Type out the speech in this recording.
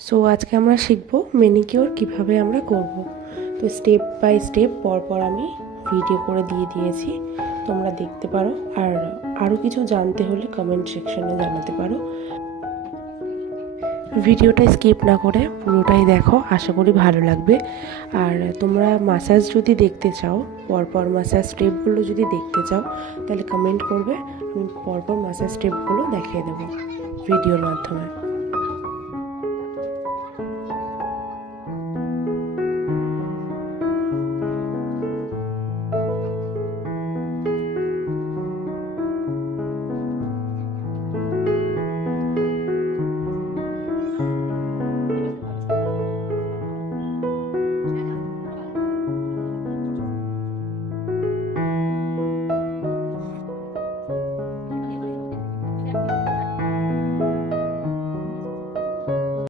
So আজকে আমরা শিখব ম্যানিকিওর কিভাবে আমরা করব। তো স্টেপ বাই স্টেপ পরপর আমি ভিডিও করে দিয়ে দিয়েছি, তোমরা দেখতে পারো। আর আরও কিছু জানতে হলে কমেন্ট সেকশনে জানাতে পারো। ভিডিওটা স্কিপ না করে পুরোটাই দেখো, আশা করি ভালো লাগবে। আর তোমরা মাসাজ যদি দেখতে চাও, পরপর মাসাজ স্টেপগুলো যদি দেখতে চাও, তাহলে কমেন্ট করবে, আমি পরপর মাসাজ স্টেপগুলো দেখিয়ে দেবো ভিডিওর মাধ্যমে।